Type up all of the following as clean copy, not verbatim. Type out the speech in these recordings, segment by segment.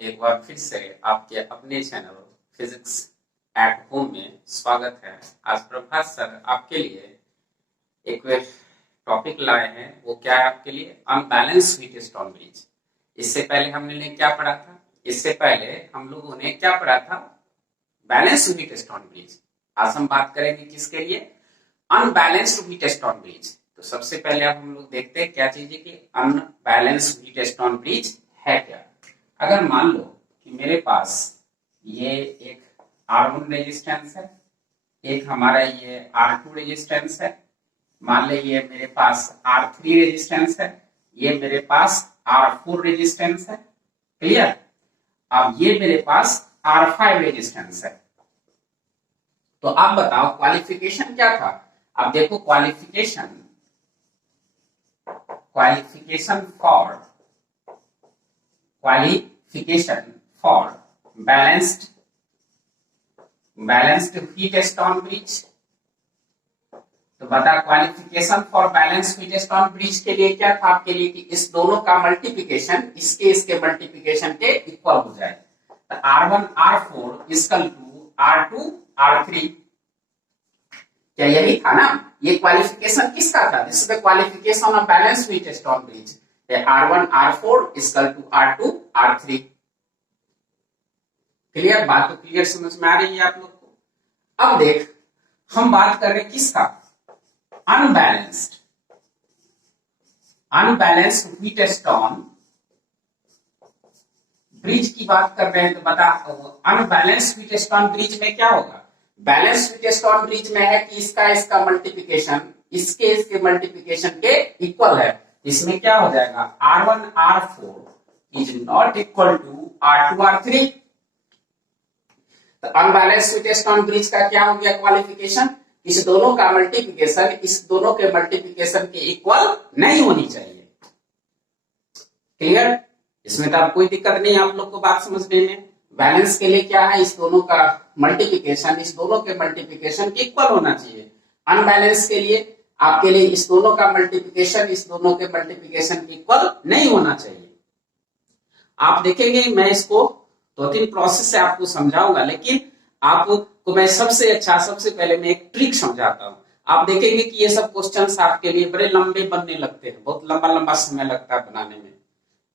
एक बार फिर से आपके अपने चैनल फिजिक्स एट होम में स्वागत है। आज प्रभात सर आपके लिए एक टॉपिक लाए हैं। वो क्या है आपके लिए? Unbalance Wheatstone bridge. इससे पहले हमने क्या पढ़ा था? इससे पहले हम लोगों ने क्या पढ़ा था? Balance Wheatstone bridge. आज हम बात करेंगे किसके लिए? Unbalanced Wheatstone bridge. तो सबसे पहले अब हम लोग देखते हैं क्या चीज है कि अनबैलेंस्ड व्हीटस्टोन ब्रिज है क्या। अगर मान लो कि मेरे पास ये एक R1 रेजिस्टेंस है, एक हमारा ये R2 रेजिस्टेंस है, मान ले ये मेरे पास R3 रेजिस्टेंस है, ये मेरे पास R4 रेजिस्टेंस है। क्लियर? अब ये मेरे पास R5 रेजिस्टेंस है। तो आप बताओ क्वालिफिकेशन क्या था? अब देखो qualification for balanced Wheatstone bridge. तो बता qualification for balanced Wheatstone bridge के लिए क्या था आपके लिए कि इस दोनों का मल्टीप्लिकेशन इसके मल्टीप्लिकेशन के इक्वल हो जाए। तो R1 R4 equal to R2 R3। क्या यही था ना? ये क्वालिफिकेशन किसका था? This is the qualification of balanced Wheatstone bridge. R1 R4 equal to R2 R3। Clear? बात तो क्लियर समझ में आ रही है आप लोग को? अब देख हम बात कर रहे हैं किसका? अनबैलेंस्ड व्हीटस्टोन ब्रिज की बात कर रहे हैं। तो बता अनबैलेंस्ड व्हीटस्टोन ब्रिज में क्या होगा? बैलेंस्ड व्हीटस्टोन ब्रिज में है कि इसका मल्टीप्लिकेशन इसके मल्टीप्लिकेशन के इक्वल है। इसमें क्या हो जाएगा? R1 R4 is not equal to R2 R3। तो अनबैलेंस्ड व्हीटस्टोन ब्रिज का क्या हो गया क्वालिफिकेशन? इस दोनों का मल्टीप्लिकेशन इस दोनों के मल्टीप्लिकेशन के इक्वल नहीं होनी चाहिए। क्लियर? इसमें तो अब कोई दिक्कत नहीं आप लोग को बात समझने में। बैलेंस के लिए क्या है? इस दोनों का मल्टीप्लिकेशन इस दोनों के मल्टीप्लिकेशन के इक्वल होना चाहिए। अनबैलेंस के लिए आपके लिए इस दोनों का मल्टीप्लिकेशन इस दोनों के मल्टीप्लिकेशन के इक्वल नहीं होना चाहिए। आप देखेंगे मैं इसको 2-3 प्रोसेस से आपको समझाऊंगा, लेकिन आपको मैं सबसे पहले मैं एक ट्रिक समझाता हूं। आप देखेंगे कि ये सब क्वेश्चंस आपके लिए बड़े लंबे बनने लगते हैं, बहुत लंबा समय लगता है बनाने में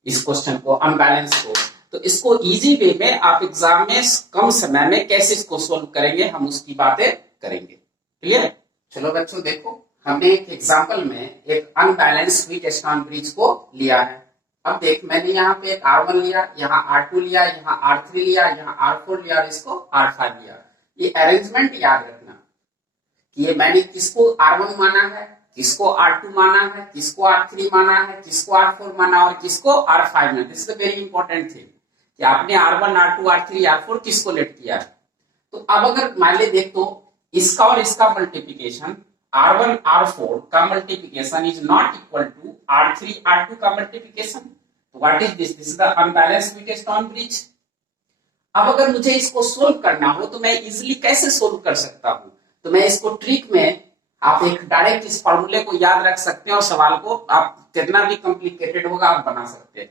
इस क्वेश्चन को, अनबैलेंस को। तो इसको इजी वे में आप एग्जाम में कम समय में कैसे इसको सोल्व करेंगे हम उसकी बातें करेंगे। क्लियर? चलो बच्चों देखो, हमने एक एग्जांपल में एक अनबैलेंस व्हीटस्टोन ब्रिज को लिया है। अब देख मैंने यहाँ पे एक R1 लिया, यहाँ R2 लिया, यहाँ R3 लिया, यहाँ R4 लिया और इसको R5 लिया। ये अरेंजमेंट याद रखना कि ये मैंने किसको R1 माना है, किसको R2 माना है, किसको R3 माना है, किसको R4 माना और किसको R5 माना। This is the very important thing कि आपने R1 R2 R3 R4 किसको लेट किया है। तो अब अगर मान ले देख तो इसका और इसका मल्टीप्लिकेशन R1 R4 का multiplication is not equal to R3 R2 का मल्टीप्लिकेशन। तो what is this? This is the unbalanced Wheatstone bridge. अब अगर मुझे इसको सोल्व करना हो तो मैं इजीली कैसे सोल्व कर सकता हूं? तो मैं इसको ट्रिक में आप एक डायरेक्ट इस फॉर्मूले को याद रख सकते हैं और सवाल को आप जितना भी कॉम्प्लिकेटेड होगा आप बना सकते हैं।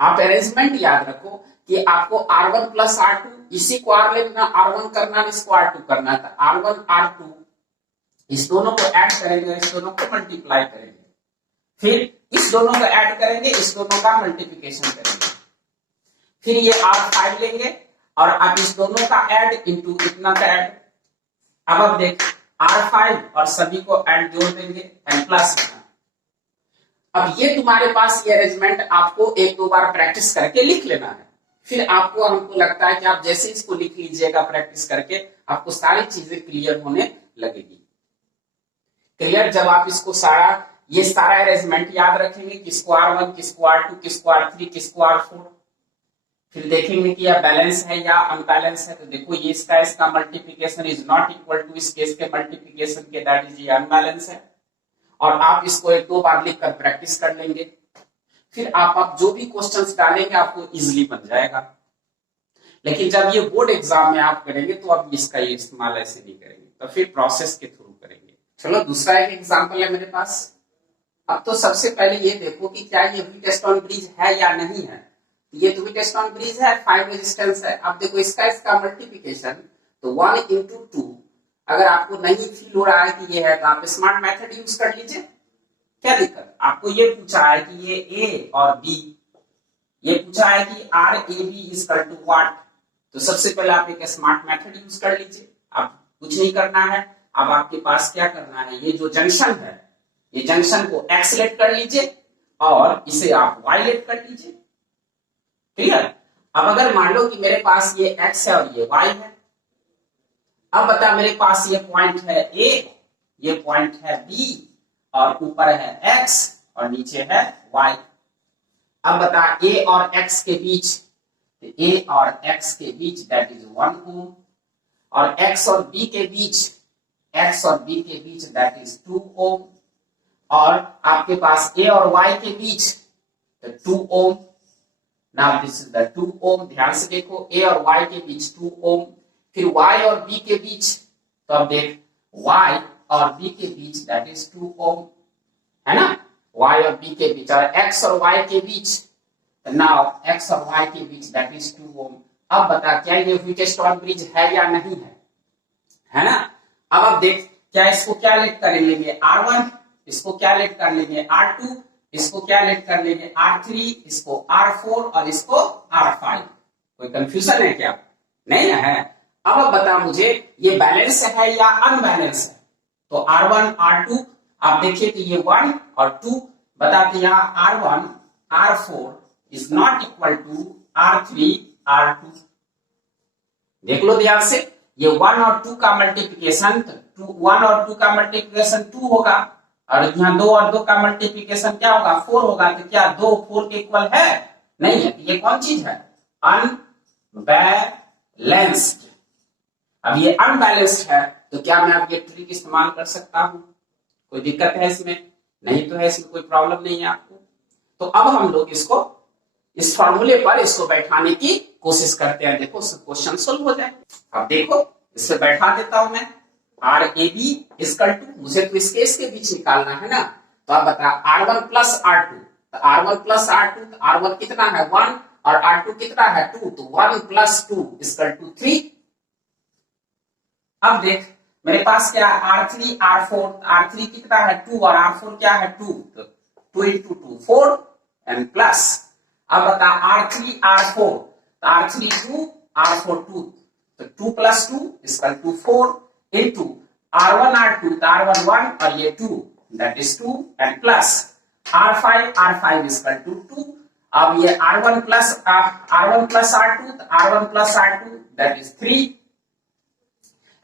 आप अरेंजमेंट याद रखो कि आपको R1 प्लस R2 इसी को R लेना, R1 करना, इसको R2 करना था। R1 R2 इस दोनों को ऐड करेंगे, इस दोनों को मल्टीप्लाई करेंगे, फिर इस दोनों को ऐड करेंगे, इस दोनों का मल्टीप्लिकेशन करेंगे, फिर ये R5 लेंगे और अब इस दोनों का ऐड इंटू इतना का ऐड। अब देख R5 और सभी को ऐड जोड़ देंगे एंड प्लस। अब ये तुम्हारे पास ये अरेंजमेंट आपको 1-2 बार प्रैक्टिस करके लिख लेना है। फिर आपको हमको लगता है कि आप जैसे इसको लिख लीजिएगा प्रैक्टिस करके आपको सारी चीजें क्लियर होने लगेगी। क्लियर? जब आप इसको ये सारा अरेंजमेंट याद रखेंगे, किसको R1, किसको R2, किसको R3, किसको R4, फिर देखेंगे कि यह बैलेंस है या अनबैलेंस है। तो देखो ये इसका multiplication is not equal to इसके मल्टीप्लिकेशन के, दैट इज ये अनबैलेंस है। और आप इसको 1-2 बार लिखकर प्रैक्टिस कर लेंगे, फिर आप जो भी क्वेश्चंस डालेंगे आपको इजीली बन जाएगा। लेकिन जब ये बोर्ड एग्जाम में आप करेंगे तो अब इसका ये इस्तेमाल ऐसे नहीं करेंगे, तो फिर प्रोसेस के थ्रू करेंगे। चलो दूसरा एक एग्जांपल है मेरे पास। अब तो सबसे पहले ये देखो कि क्या ये व्हीटस्टोन ब्रिज है या नहीं है। ये तो विटस्टोन ब्रिज है, 5 रेजिस्टेंस है। अब देखो इसका मल्टीप्लिकेशन, तो 1 इंटू 2। अगर आपको नहीं फील हो रहा है कि ये है, तो आप स्मार्ट मेथड यूज कर लीजिए, क्या दिक्कत। आपको ये पूछा है कि ये ए और बी, ये पूछा है कि R A B equal to what, तो सबसे पहले आप एक स्मार्ट मेथड यूज कर लीजिए। आप कुछ नहीं करना है, अब आपके पास क्या करना है, ये जो जंक्शन है, ये जंक्शन को एक्स लेट कर लीजिए और इसे आप वाई लेट कर लीजिए। क्लियर। अब अगर मान लो कि मेरे पास ये एक्स है और ये वाई है, अब बता मेरे पास ये पॉइंट है ए, ये पॉइंट है बी, और ऊपर है एक्स और नीचे है वाई। अब बता ए और एक्स के बीच, ए और एक्स के बीच दैट इज 1 ओम, और एक्स और बी के बीच, एक्स और बी के बीच दैट इज 2 ओम, और आपके पास ए और वाई के बीच 2 ओम। नाउ दिस इज द 2 ओम। ध्यान से देखो, ए और वाई के बीच 2 ओम, फिर y और b के बीच, तो अब देख y और b के बीच दैट इज 2 ओम, है ना, y और b के बीच, और x और y के बीच, नाउ x और y के बीच दैट इज 2 ओम। अब बता क्या ये व्हीटस्टोन ब्रिज है या नहीं है ना। अब देख, क्या इसको क्या लेट कर लेंगे R1, इसको क्या लेट कर लेंगे R2, इसको क्या लेट कर लेंगे R3, इसको R4 और इसको R5। कोई कंफ्यूजन है क्या? नहीं है। अब बता मुझे ये बैलेंस है या अनबैलेंस है, तो R1 R2 आप देखिए कि ये 1 और 2 बताते, यहाँ R1 R4 is not equal to R3 R2। देख लो ध्यान से, ये 1 और 2 का मल्टीप्लिकेशन, 1 और 2 का मल्टीप्लिकेशन 2 होगा, और यहाँ 2 और 2 का मल्टीप्लिकेशन क्या होगा 4 होगा। तो क्या 2 4 के इक्वल है? नहीं है। ये कौन चीज है? अनबैलेंस्ड। अब ये अनबैलेंस्ड है, तो क्या मैं अब ये ट्रिक इस्तेमाल कर सकता हूं? कोई दिक्कत है इसमें? नहीं तो है, इसमें कोई प्रॉब्लम नहीं है आपको। तो अब हम लोग इसको इस फॉर्मूले पर इसको बैठाने की कोशिश करते हैं, देखो क्वेश्चन सोल्व हो जाए। अब देखो इसे बैठा देता हूं मैं, R A B equal to, मुझे तो इसके इसके बीच निकालना है ना, तो आप बता R1 प्लस R2, तो R1 प्लस R2, तो R1 कितना है 1 और R2 कितना है 2, तो 1 प्लस 2 इक्वल टू 3। अब देख मेरे पास क्या है R3 R4, R3 कितना है 2 और R4 क्या है 2, तो 2 into 2 4 एंड प्लस, अब बता R3 R4, तो R3 2 R4 2, तो 2 plus 2 equal to 4 into R1 R2, तो R1 1 और ये 2 that is 2 and plus R5 equal to 2। अब ये R1 प्लस R2, तो R1 plus R2 that is 3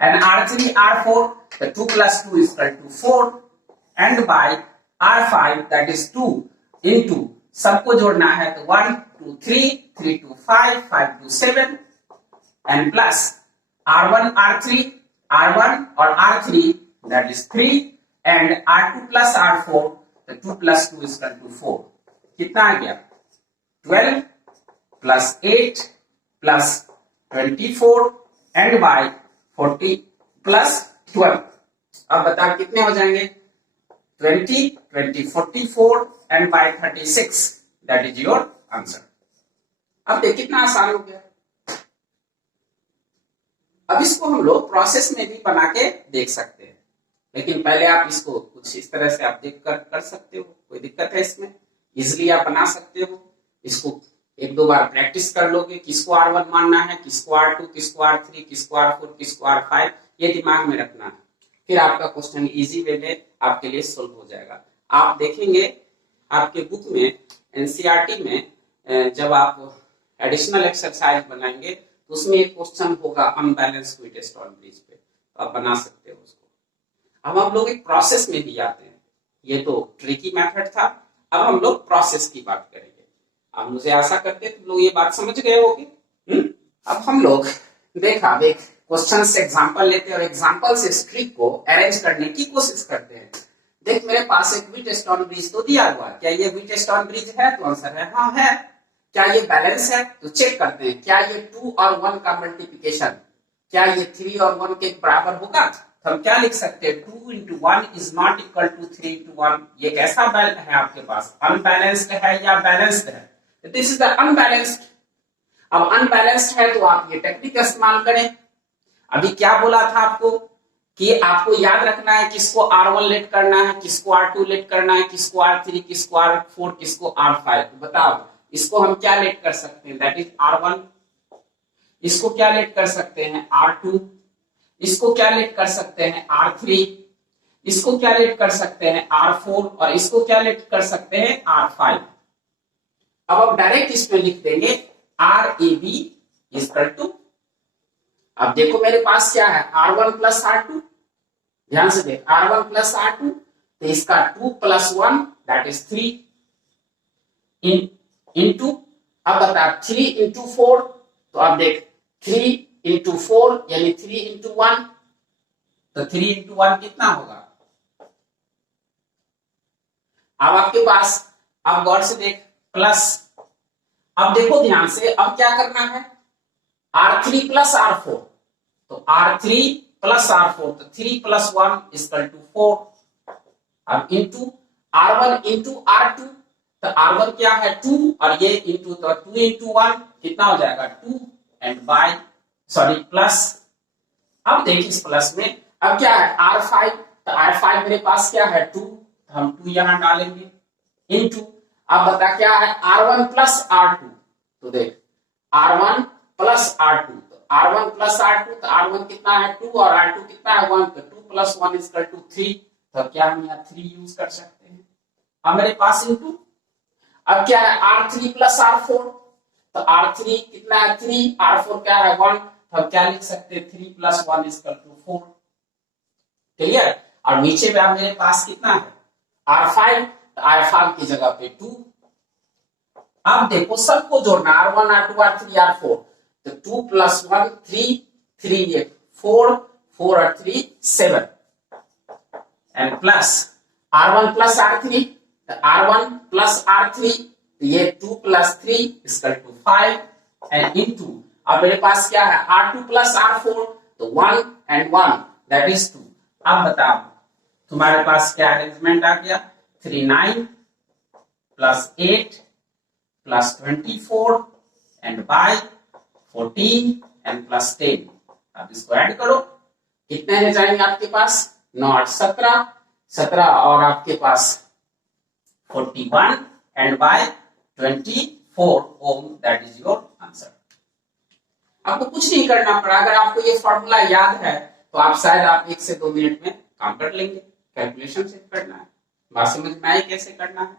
and R3 4, the 2 plus 2 is equal to 4, and by R5 that is 2 into, सबको जोड़ना है तो 1 2 3 3 2 5 5 2 7 and plus R1 R1 और R3 that is 3 and R2 plus R4, the 2 plus 2 is equal to 4। कितना आ गया 12 plus 8 plus 24 and by 40 plus 12। अब बता कितने हो जाएंगे 20 20 44 and by 36, that is your answer. अब देख कितना आसान हो गया। अब इसको हम लोग प्रोसेस में भी बना के देख सकते हैं, लेकिन पहले आप इसको कुछ इस तरह से आप देख कर सकते हो, कोई दिक्कत है इसमें, इजिली आप बना सकते हो। इसको एक दो बार प्रैक्टिस कर लोगे, किसको R1 मानना है, किसको R2, किसको R3, किसको R4, किसको R5, ये दिमाग में रखना है। फिर आपका क्वेश्चन इजी वे में आपके लिए सोल्व हो जाएगा। आप देखेंगे आपके बुक में एनसीईआरटी में जब आप एडिशनल एक्सरसाइज बनाएंगे तो उसमें एक क्वेश्चन होगा अनबैलेंस्ड व्हीटस्टोन ब्रिज पे, तो आप बना सकते हो उसको। अब हम लोग एक प्रोसेस में भी आते हैं, ये तो ट्रिकी मेथड था, अब हम लोग प्रोसेस की बात करेंगे। अब मुझे आशा करते तुम लोग ये बात समझ गए होगे। अब हम लोग देख क्वेश्चन से एग्जांपल लेते हैं और एग्जांपल से इस ट्रिक को अरेंज करने की कोशिश करते हैं। देख मेरे पास एक व्हीटस्टोन ब्रिज तो दिया हुआ है, क्या ये व्हीटस्टोन ब्रिज है, तो आंसर है हाँ है। क्या ये बैलेंस है, तो चेक करते हैं, क्या ये 2 और 1 का मल्टीप्लिकेशन क्या ये 3 और 1 के बराबर होगा। तो हम क्या लिख सकते हैं 2 into 1 is not equal to 3 into 1। ये कैसा बैलेंस है आपके पास, अनबैलेंस्ड है या बैलेंस्ड है, दिस इज द अनबैलेंस्ड। अब अनबैलेंस्ड है तो आप ये टेक्निक इस्तेमाल करें। अभी क्या बोला था आपको कि आपको याद रखना है किसको R1 लेट करना है, किसको R2 लेट करना है, किसको R3, किसको R4, किसको R5। बताओ इसको हम क्या लेट कर सकते हैं, दैट इज R1। इसको क्या लेट कर सकते हैं, R2। इसको क्या लेट कर सकते हैं, R3। इसको क्या लेट कर सकते हैं, R4। और इसको क्या लेट कर सकते हैं, R5। अब आप डायरेक्ट इसमें लिख देंगे RAB इक्वल टू, अब देखो मेरे पास क्या है, R1 प्लस R2। ध्यान से देख, R1 प्लस R2, तो इसका 2 प्लस 1 दैट इज 3 इंटू, अब बता 3 इंटू 4, तो अब देख 3 इंटू 4 यानी 3 इंटू 1, तो 3 इंटू 1 कितना होगा। अब आपके पास, अब गौर से देख, प्लस, अब देखो ध्यान से, अब क्या करना है, R3 प्लस R4, तो R3 प्लस R4, तो 3 प्लस 1 इक्वल टू 4। अब इंटू R1 इंटू R2, तो R1 क्या है 2 और ये इंटू, तो 2 इंटू 1 कितना हो जाएगा 2 एंड बाय सॉरी प्लस। अब देख इस प्लस में अब क्या है R5, तो R5 मेरे पास क्या है 2, तो हम 2 यहां डालेंगे इंटू, अब बता क्या है R1 प्लस R2, तो देख R1 प्लस R2, तो R1 प्लस R2, तो R1 कितना है 2 और R2 कितना है 1, तो 2 प्लस 1 इक्वल टू 3, तो क्या हम यहाँ 3 यूज कर सकते हैं। अब मेरे पास इंटू, अब क्या है R3 प्लस R4, तो R3 कितना है 3, R4 क्या है 1, तो हम क्या लिख सकते हैं 3 प्लस 1 इक्वल टू 4। क्लियर। और नीचे में अब मेरे पास कितना है R5, तो R5 की जगह पे 2। अब देखो सबको जोड़ना, R1 R2 R3 R4, तो 2 प्लस 1 3, 3 ये 4, 4 और 3 7 and plus R1 plus R3, तो R1 प्लस R3, तो ये 2 plus 3 equal to 5 and into, अब मेरे पास क्या है R2 प्लस R4, तो 1 एंड 1 दैट इज 2। अब बताओ तुम्हारे पास क्या अरेंजमेंट आ गया, 3 9 plus 8 plus 24 and by 14 and plus 10। अब इसको ऐड करो, कितने रह जाएंगे आपके पास, 9 8 17, 17 और आपके पास 41 and by 24 ohm, that is your answer. आपको कुछ नहीं करना पड़ा, अगर आपको ये फॉर्मूला याद है तो आप शायद आप 1 से 2 मिनट में काम कर लेंगे। कैलकुलेशन से करना है, बात समझ में आई कैसे करना है।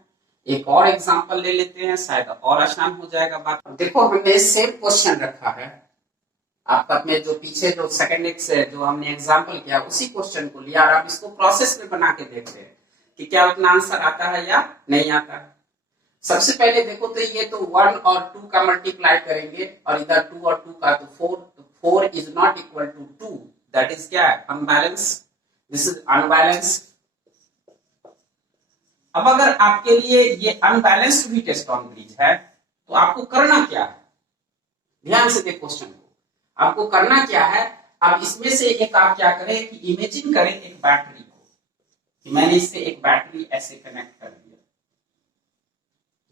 एक और एग्जांपल ले लेते हैं, शायद और आसान हो जाएगा बात। देखो हमने सेम क्वेश्चन रखा है आपका, में जो पीछे जो सेकंड एक्स है जो हमने एग्जांपल किया उसी क्वेश्चन को लिया और आप इसको प्रोसेस में बना के देखते हैं कि क्या उतना आंसर आता है या नहीं आता है। सबसे पहले देखो तो ये तो 1 और 2 का मल्टीप्लाई करेंगे और इधर 2 और 2 का तो 4, तो 4 is not equal to 2, that is क्या है अनबैलेंस, दिस इज अनबैलेंस। अब अगर आपके लिए ये अनबैलेंस्ड भी टेस्टोन ब्रिज है तो आपको करना क्या है, ध्यान से देख क्वेश्चन को, आपको करना क्या है। अब इसमें से एक आप क्या करें कि इमेजिन करें एक बैटरी को, कि मैंने इससे एक बैटरी ऐसे कनेक्ट कर दिया।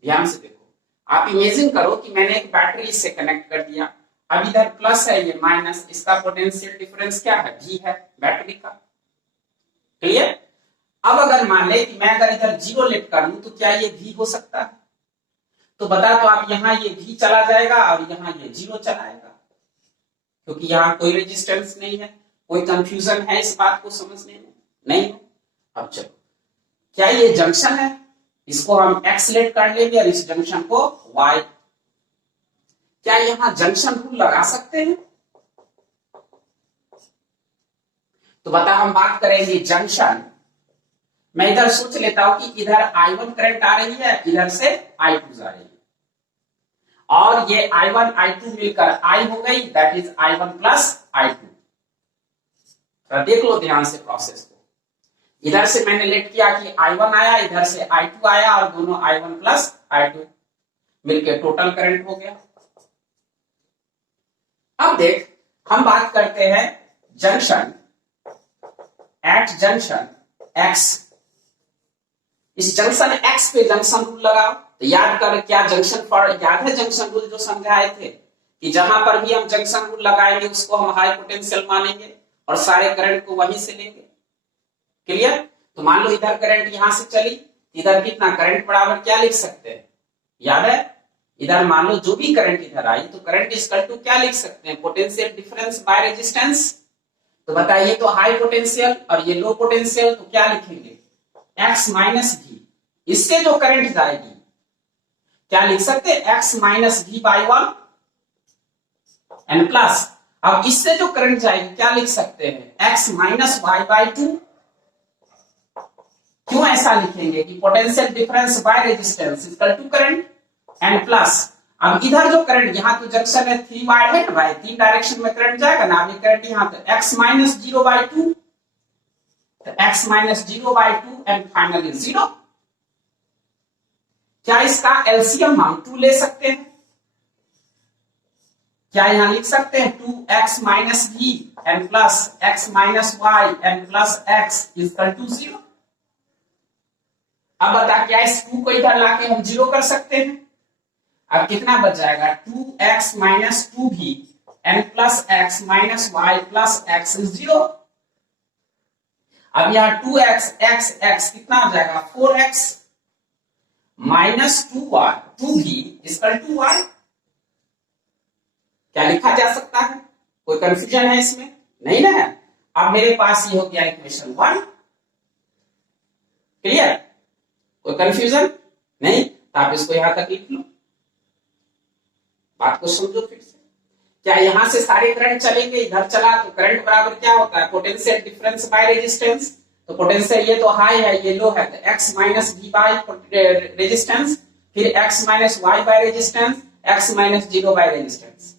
ध्यान से देखो, आप इमेजिन करो कि मैंने एक बैटरी इससे कनेक्ट कर दिया। अब इधर प्लस है ये माइनस, इसका पोटेंशियल डिफरेंस क्या है V है बैटरी का। क्लियर। अब अगर मान ले कि मैं अगर इधर 0 लेट कर लूं तो क्या ये V हो सकता है, तो बता तो आप यहां ये V चला जाएगा और यहां ये 0 चलाएगा, क्योंकि यहां कोई रेजिस्टेंस नहीं है। कोई कंफ्यूजन है इस बात को समझने में, नहीं। अब चलो, क्या ये जंक्शन है, इसको हम X लेट कर लेंगे और इस जंक्शन को Y। क्या यहां जंक्शन रूल लगा सकते हैं, तो बता हम बात करेंगे जंक्शन। मैं इधर सोच लेता हूं कि इधर I1 करंट आ रही है, इधर से I2 जा रही है और ये I1 I2 मिलकर I हो गई, that is I1 plus I2। देख लो ध्यान से प्रोसेस को, इधर से मैंने लेट किया कि I1 आया, इधर से I2 आया और दोनों I1 प्लस I2 मिलकर टोटल करंट हो गया। अब देख हम बात करते हैं जंक्शन, एट जंक्शन X, इस जंक्शन X पे जंक्शन रूल लगाओ। तो याद कर, क्या जंक्शन फॉर याद है जंक्शन रूल जो समझाए थे कि जहां पर भी हम जंक्शन रूल लगाएंगे उसको हम हाई पोटेंशियल मानेंगे और सारे करंट को वहीं से लेंगे। क्लियर? तो मान लो इधर करंट यहां से चली, इधर कितना करंट बराबर क्या लिख सकते हैं, याद है? इधर मान लो जो भी करंट इधर आई तो करंट इक्वल टू क्या लिख सकते हैं, पोटेंशियल डिफरेंस बाय रेजिस्टेंस। तो बताइए, तो हाई पोटेंशियल और ये लो पोटेंशियल, तो क्या लिखेंगे, x माइनस वी। इससे जो करंट जाएगी क्या लिख सकते हैं, x minus V by 1 and plus, अब इससे जो करंट जाएगी क्या लिख सकते हैं, x माइनस वाई बाई 2। क्यों ऐसा लिखेंगे कि potential difference by resistance equal to current and plus, अब इधर जो करंट यहां तो जंक्शन में 3 वायर है ना भाई, 3 डायरेक्शन में करंट जाएगा ना, अभी करंट यहां तो x माइनस 0 बाई 2, तो x minus 0 by 2 and finally 0। क्या इसका एलसीएम हम 2 ले सकते हैं, क्या यहां लिख सकते हैं 2x minus v and plus x minus y and plus x equal to 0। अब बता, क्या इस 2 को इधर लाके हम 0 कर सकते हैं? अब कितना बच जाएगा, 2x minus 2v and plus x minus y plus x 0। अब यहां 2x x x कितना हो जाएगा, 4x minus 2v equal to y। क्या लिखा जा सकता है? कोई कंफ्यूजन है इसमें? नहीं ना है। अब मेरे पास ये हो गया इक्वेशन 1। क्लियर? कोई कंफ्यूजन नहीं? तो आप इसको यहां तक लिख लो, बात को समझो फिर से। क्या यहां से सारे करंट चलेंगे, इधर चला तो करंट बराबर क्या होता है, पोटेंशियल डिफरेंस बाय रेजिस्टेंस। तो पोटेंशियल ये तो हाई है, ये लो है, तो x minus V by resistance, फिर x minus Y by resistance, x minus 0 by resistance.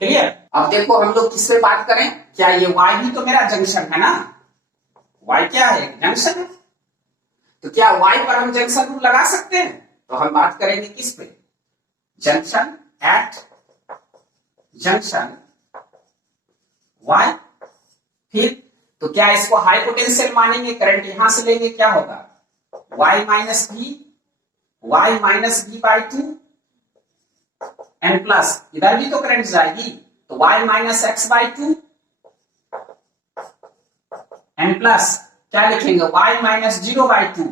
Clear? अब देखो हम लोग किससे बात करें, क्या ये y भी तो मेरा जंक्शन है ना, y क्या है, जंक्शन है। तो क्या y पर हम जंक्शन रूल लगा सकते हैं? तो हम बात करेंगे किस पे, जंक्शन एट जंक्शन y। फिर तो क्या इसको हाई पोटेंशियल मानेंगे, करंट यहां से लेंगे, क्या होगा y minus v by 2 and plus इधर भी तो करंट जाएगी, तो y minus x by 2 and plus क्या लिखेंगे, y minus 0 by 2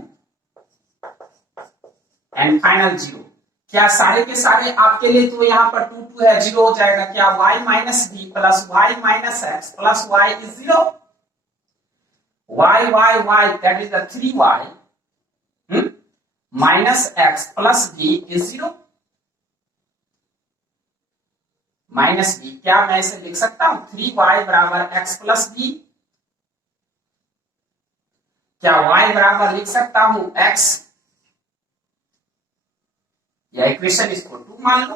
and final 0। क्या सारे के सारे आपके लिए तो यहाँ पर 2 2 है, 0 हो जाएगा। क्या y minus v plus y minus x plus y is 0, y that is the 3y minus x plus v is 0 minus v। क्या मैं इसे लिख सकता हूं 3y बराबर x प्लस v? क्या y बराबर लिख सकता हूं x, या इक्वेशन इसको 2 मान लो।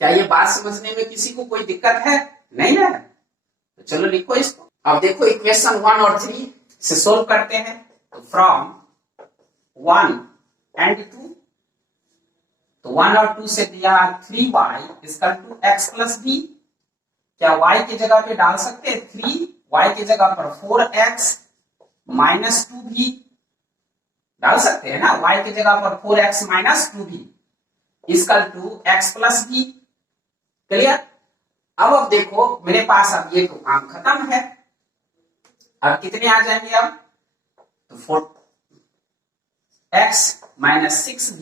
क्या ये बात समझने में किसी को कोई दिक्कत है? नहीं है। तो चलो लिखो इसको। अब देखो इक्वेशन 1 और 3 से सोल्व करते हैं। तो फ्रॉम 1 एंड 2, तो 1 और 2 से दिया 3y equal to x plus v। क्या y की जगह पे डाल सकते हैं 3, y की जगह पर 4x माइनस 2v डाल सकते हैं ना, y की जगह पर 4x minus 2v equal to x plus v। Clear? अब देखो मेरे पास अब ये तो काम खत्म है। अब कितने आ जाएंगे, अब तो 4x minus 6v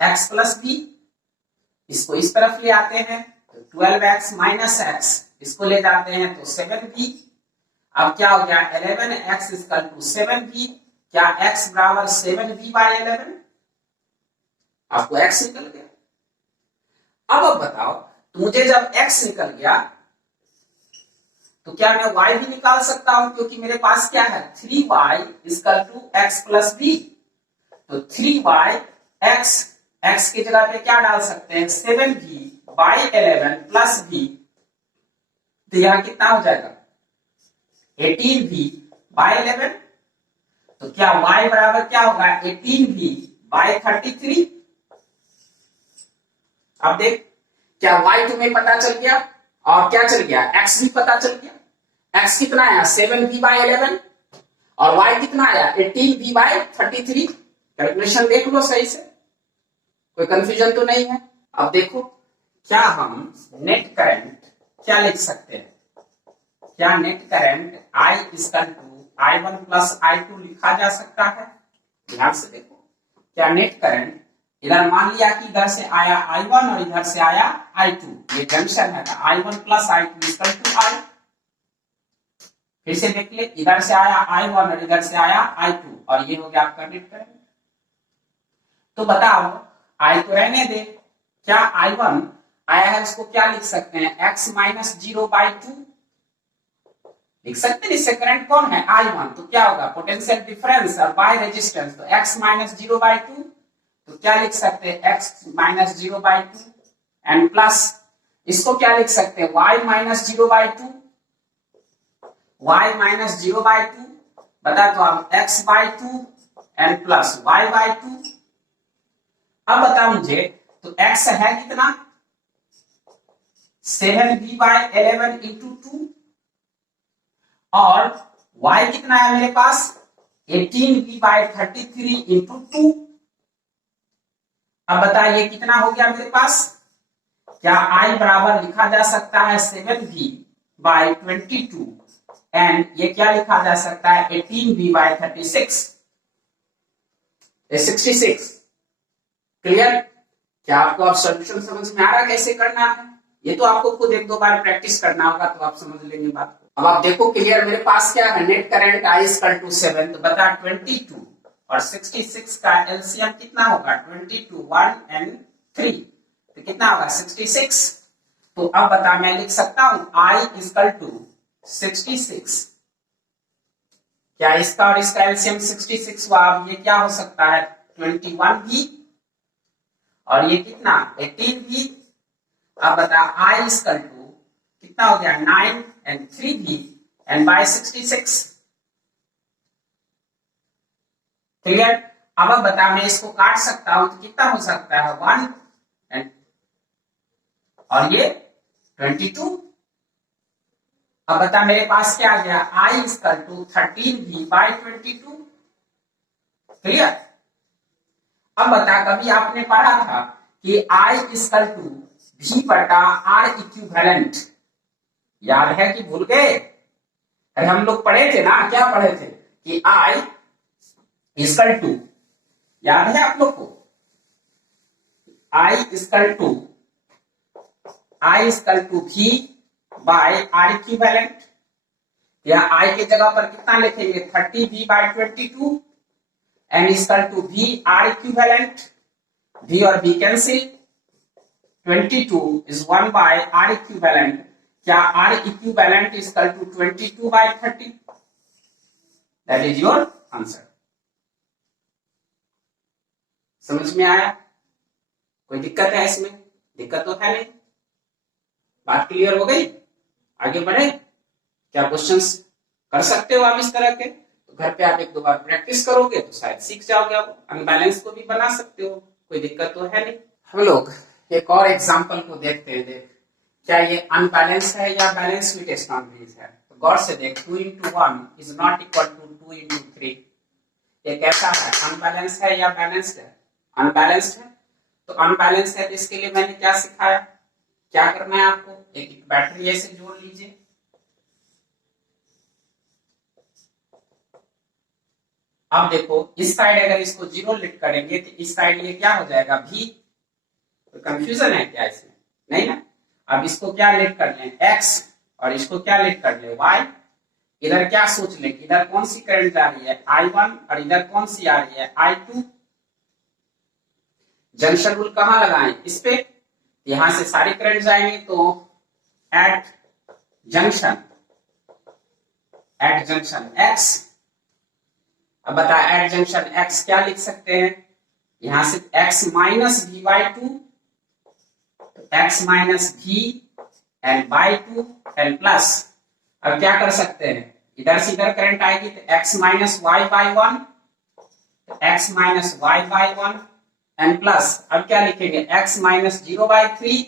x plus v, इसको इस तरफ ले आते हैं तो 12x माइनस x, इसको ले जाते हैं तो 7v। अब क्या हो गया 11x इक्वल टू 7v। क्या x बराबर 7v बाई 11, आपको x निकल गया। अब बताओ, तो मुझे जब x निकल गया तो क्या मैं y भी निकाल सकता हूं, क्योंकि मेरे पास क्या है 3y equal to x plus v। तो 3y x की जगह पे क्या डाल सकते हैं 7v बाई 11 प्लस v, तो यहां कितना हो जाएगा 18v बाई 11। तो क्या y बराबर क्या होगा 18v बाई 33। अब देख, क्या y तुम्हें पता चल गया और क्या चल गया x भी पता चल गया। x कितना आया 7v बाई 11 और y कितना आया 18v बाई 33। कैलकुलेशन देख लो सही से, कोई कंफ्यूजन तो नहीं है। अब देखो क्या हम नेट करंट क्या लिख सकते हैं, क्या net current I equal to I1 plus I2 लिखा जा सकता है? ध्यान से देखो, क्या नेट करंट इधर मान लिया कि इधर से आया I1 और इधर से आया I2, ये जंक्शन है I1 plus I2 equal to I। फिर से देख ले, इधर से आया I1 और इधर से आया I2 और ये हो गया आपका नेट करंट। तो बताओ I तो रहने दे, क्या I1 आया है उसको क्या लिख सकते हैं, x माइनस 0/2 लिख सकते हैं। इससे करंट कौन है, I1, तो क्या होगा पोटेंशियल डिफरेंस और बाय रेजिस्टेंस, तो x माइनस 0/2, तो क्या लिख सकते हैं x माइनस 0/2 एंड प्लस इसको क्या लिख सकते हैं y माइनस 0/2, y माइनस 0/2 बता तो आप x/2 एंड प्लस y/2। अब बता मुझे तो x है कितना 7v/11 इंटू 2 और y कितना है मेरे पास 18v/33 इंटू 2। अब बताइए कितना हो गया मेरे पास, क्या I बराबर लिखा जा सकता है 7v/22 एंड ये क्या लिखा जा सकता है 18v/36, 66। क्लियर? क्या आपको अब सॉल्यूशन समझ में आ रहा है कैसे करना है? ये तो आपको खुद एक दो बार प्रैक्टिस करना होगा तो आप समझ लेंगे बात को। अब आप देखो क्लियर, मेरे पास क्या है net current I equal to 7, तो बता 22 और 66 का एलसीएम कितना होगा 22, 1 एंड 3, तो कितना होगा 66। तो अब बता मैं लिख सकता हूं I इक्वल टू 66, क्या इसका और इसका एलसीएम 66 हुआ, अब ये क्या हो सकता है 21 भी और ये कितना 18 भी। अब बता I इक्वल टू कितना हो गया 9 एंड 3 भी एंड बाय 66। क्लियर? अब बता मैं इसको काट सकता हूं तो कितना हो सकता है 1 एंड और ये 22। अब बता मेरे पास क्या आ गया I equal to 13v/22। Clear? अब बता कभी आपने पढ़ा था कि I equal to v/r equivalent, याद है कि भूल गए? अरे हम लोग पढ़े थे ना, क्या पढ़े थे कि I इक्वल टू, याद है आप लोग को I equal to v/r equivalent, या I के जगह पर कितना लिखेंगे 30v/22 and equal to v/r equivalent, v और v cancel, 22 is 1/r equivalent, क्या r equivalent equal to 22/30, that is your answer. समझ में आया? कोई दिक्कत है इसमें? दिक्कत तो है नहीं, बात क्लियर हो गई? आगे बढ़े? क्या क्वेश्चंस कर सकते हो आप इस तरह के? तो घर पे आप एक दो बार प्रैक्टिस करोगे तो शायद सीख जाओगे, आप अनबैलेंस को भी बना सकते हो, कोई दिक्कत तो है नहीं। हम लोग एक और एग्जांपल को देखते हैं। देख क्या ये अनबैलेंस है या बैलेंस विथ स्टॉम्बरीज है? तो गौर से देख 2 into 1 is not equal to 2 into 3, ये कैसा है अनबैलेंस है या बैलेंस्ड है? अनबैलेंस्ड है। तो अनबैलेंस है तो इसके लिए मैंने क्या सिखाया, क्या करना है आपको, एक बैटरी ऐसे जोड़ लीजिए, अब देखो इस साइड अगर इसको 0 लिट करेंगे तो इस साइड ये क्या हो जाएगा v, तो कंफ्यूजन है क्या इसमें? नहीं ना। अब इसको क्या लिट कर लें x और इसको क्या लिट कर लें y, इधर क्या सोच लें इधर कौन सी करंट जा रही है I1 और इधर कौन सी आ रही है I2। जंक्शन रूल कहां लगाएं इस पे, यहां से सारी करंट जाएंगे, तो एट जंक्शन x, अब बता एट जंक्शन x क्या लिख सकते हैं, यहां से x minus v/2, x minus v and by 2 and plus, अब क्या कर सकते हैं इधर से इधर करंट आएगी तो x minus y/1, x minus y/1 and plus, अब क्या लिखेंगे x माइनस 0/3,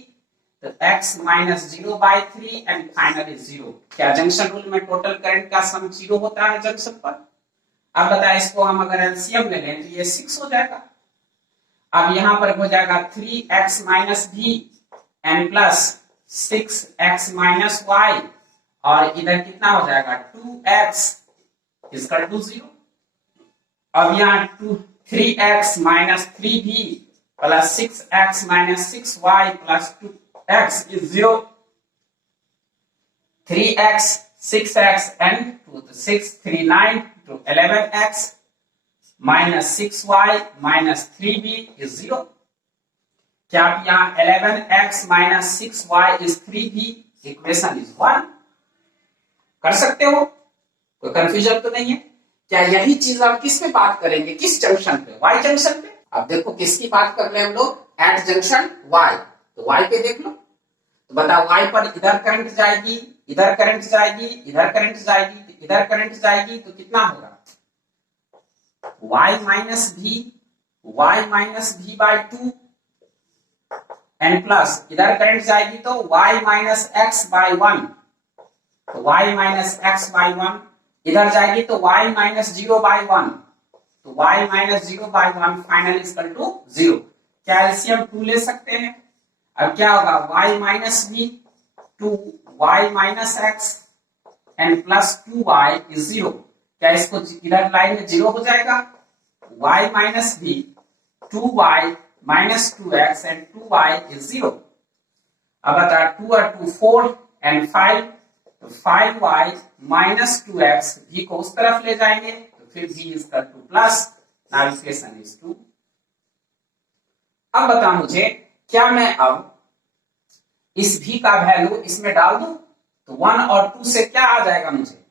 तो x माइनस 0/3 एंड फाइनली 0। क्या जंक्शन रूल में टोटल करंट का सम 0 होता है जंक्शन पर? अब बताए इसको हम अगर एलसीएम ले लें तो ये 6 हो जाएगा। अब यहां पर हो जाएगा 3x माइनस भी N plus 6x minus Y, और इधर कितना हो जाएगा 2x इसका 0। अब यहाँ 3x minus 3b plus 6x minus 6y plus 2x is 0। 3x 6x and 2 तो 6 3 9 to 11x minus 6y minus 3b is 0। क्या आप यहाँ 11x minus 6y is 3b equation is 1 कर सकते हो? कोई कंफ्यूजन तो नहीं है? क्या यही चीज हम किस पे बात करेंगे, किस जंक्शन पे? y जंक्शन पे। अब देखो किसकी बात कर रहे हैं हम लोग, एट जंक्शन y। तो y पे देख लो, तो बताओ y पर इधर करंट जाएगी, इधर करंट जाएगी, इधर करंट जाएगी, इधर करंट जाएगी, तो कितना होगा y माइनस भी बाय 2 एन प्लस इधर करंट जाएगी तो y माइनस एक्स बाय 1, तो y माइनस एक्स बाय 1 इधर जाएगी तो y माइनस 0 बाय 1, तो y minus 0 by 1 final equal to 0। क्या एलसीएम 2 ले सकते हैं? अब क्या होगा y minus b 2 y minus x and plus 2y is 0। क्या इसको इधर लाइन में 0 हो जाएगा? y minus b 2y minus 2x and 2y is 0। अब बता 2 और 2 4 एंड 5, तो 5y माइनस 2x b को उस तरफ ले जाएंगे तो फिर b is equal two plus, now equation is 2। अब बता मुझे, क्या मैं अब इस v का वैल्यू इसमें डाल दूं तो 1 और 2 से क्या आ जाएगा मुझे,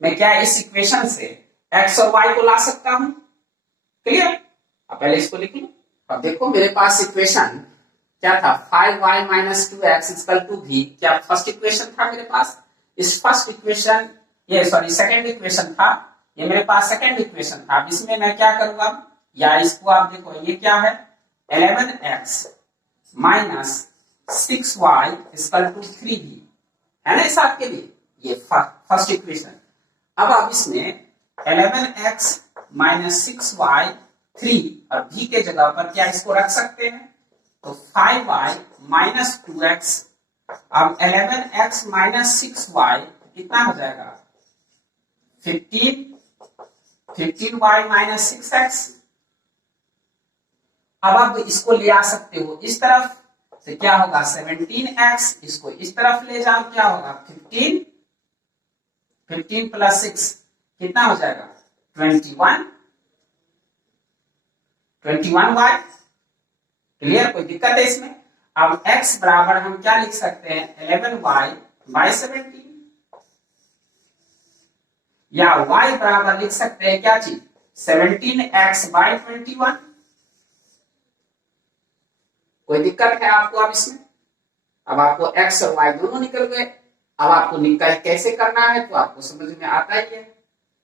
मैं क्या इस इक्वेशन से x और y को ला सकता हूं? क्लियर? अब पहले इसको लिख लो। अब देखो मेरे पास इक्वेशन क्या था, 5y minus 2x equal to v, क्या फर्स्ट इक्वेशन था मेरे पास? इस फर्स्ट इक्वेशन, ये सॉरी सेकंड इक्वेशन था, ये मेरे पास सेकंड इक्वेशन था। अब इसमें मैं क्या करूंगा, या इसको आप देखो ये क्या है 11x minus 6y equal to 3v है ना इस आपके लिए, ये फर्स्ट इक्वेशन। अब आप इसमें 11x माइनस 6y 3 और v के जगह पर क्या इसको रख सकते हैं, तो 5y माइनस 2x, अब 11x माइनस 6y कितना हो जाएगा 15y माइनस 6x। अब आप इसको ले आ सकते हो इस तरफ, तो क्या होगा 17x, इसको इस तरफ ले जाओ, क्या होगा 15 प्लस 6 कितना हो जाएगा 21y। क्लियर? कोई दिक्कत है इसमें? अब x बराबर हम क्या लिख सकते हैं 11y बाय 17, या y बराबर लिख सकते हैं क्या चीज 17x बाय 21। कोई दिक्कत है आपको अब इसमें? अब आपको x और y दोनों निकल गए। अब आपको निकाल कैसे करना है तो आपको समझ में आता ही है,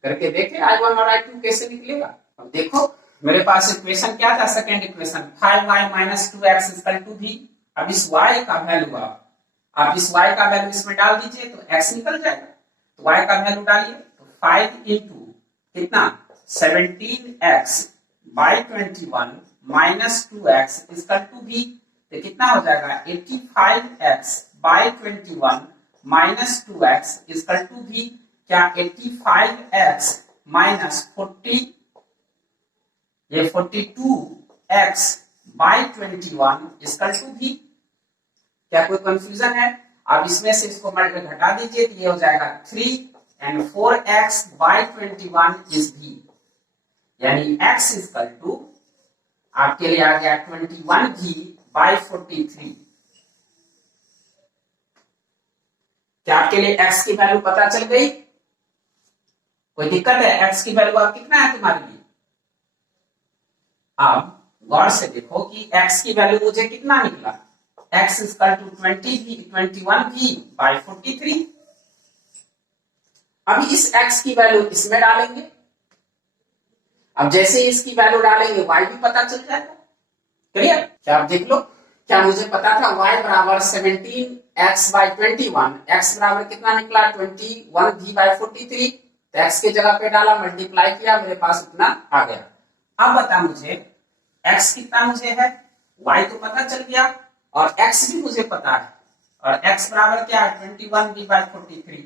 करके देखें i1 और i2 कैसे निकलेगा। अब देखो मेरे पास इक्वेशन क्या था, second equation 5y minus 2x equal to v। अब इस y का वैल्यू आप इस y का वैल्यू इसमें डाल दीजिए तो x निकल जाएगा, तो y का वैल्यू डालिए तो 5 इंटू कितना 17x by 21 minus 2x equal to v, तो कितना हो जाएगा 85x by 21 minus 2x equal to v। क्या 85x माइनस 40, ये 42x by 21 equal to v। क्या कोई कंफ्यूजन है? अब इसमें से इसको घटा दीजिए तो ये हो जाएगा 3 and 4x by 21 is v, यानी x इक्वल टू आपके लिए आ गया 21v बाई 43। क्या आपके लिए x की वैल्यू पता चल गई? कोई दिक्कत है? x की वैल्यू अब कितना है तुम्हारे लिए? अब गौर से देखो कि x की वैल्यू मुझे कितना निकला, x equal to 21v by 43। अभी इस x की वैल्यू इसमें डालेंगे, अब जैसे ही इसकी वैल्यू डालेंगे y भी पता चल जाएगा। क्लियर? क्या आप देख लो, क्या मुझे पता था y बराबर 17x बाई 21, x बराबर कितना निकला 21v बाई 43, तो x की जगह पे डाला, मल्टीप्लाई किया, मेरे पास इतना आ गया। अब बता मुझे x कितना मुझे है, y तो पता चल गया और x भी मुझे पता है, और x बराबर क्या है 21v/43।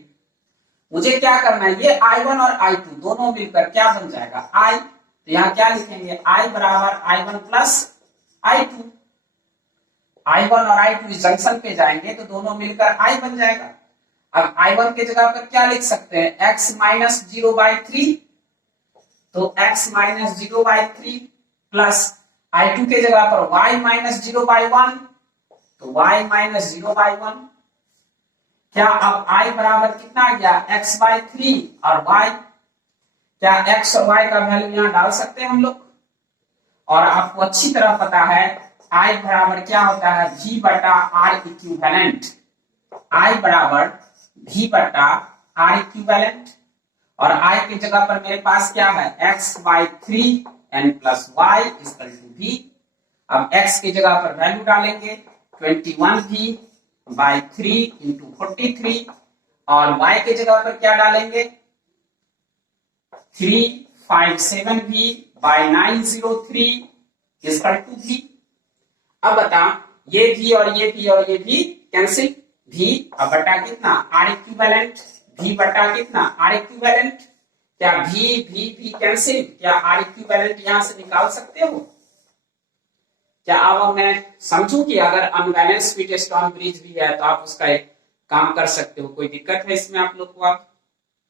मुझे क्या करना है, ये I1 और I2 दोनों मिलकर क्या बन जाएगा I, तो यहाँ क्या लिखेंगे I बराबर I1 प्लस I2। I1 और I2 इस जंक्शन पे जाएंगे तो दोनों मिलकर I बन जाएगा। अब I1 के जगह पर क्या लिख सकते हैं, x माइनस 0/3, तो x माइनस 0/3 प्लस I2 के जगह पर y माइनस 0/1, तो y माइनस 0/1। क्या अब I बराबर कितना आ गया x/3 और y, क्या x और y का वैल्यू यहां डाल सकते हैं हम लोग। और आपको अच्छी तरह पता है I बराबर क्या होता है v बटा r इक्विवेलेंट, I बराबर v बटा r इक्विवेलेंट, और I की जगह पर मेरे पास क्या है x/3 n plus y equal to v। अब x की जगह पर वैल्यू डालेंगे 21v/3 इंटू 43, और y की जगह पर क्या डालेंगे 357v/903 इक्वल टू v। अब बता ये v और ये v और ये v कैंसिल, v अब बटा कितना r इक्विवेलेंट, v बटा कितना r इक्विवेलेंट, क्या v v v कैंसिल, क्या r इक्विवेलेंट यहां से निकाल सकते हो क्या। अब मैं समझूं कि अगर अनबैलेंस फिट स्टोन ब्रिज भी है तो आप उसका एक काम कर सकते हो, कोई दिक्कत है इसमें आप लोग को, आप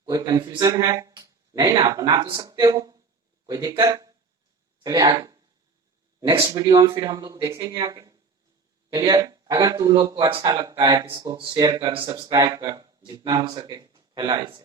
कोई कंफ्यूजन है नहीं ना, बना तो सकते हो, कोई दिक्कत। चलिए आगे नेक्स्ट वीडियो में फिर हम लोग देखेंगे आगे। क्लियर, अगर तुम लोग को अच्छा लगता है तो इसको शेयर कर, सब्सक्राइब कर, जितना हो सके फैला इसे।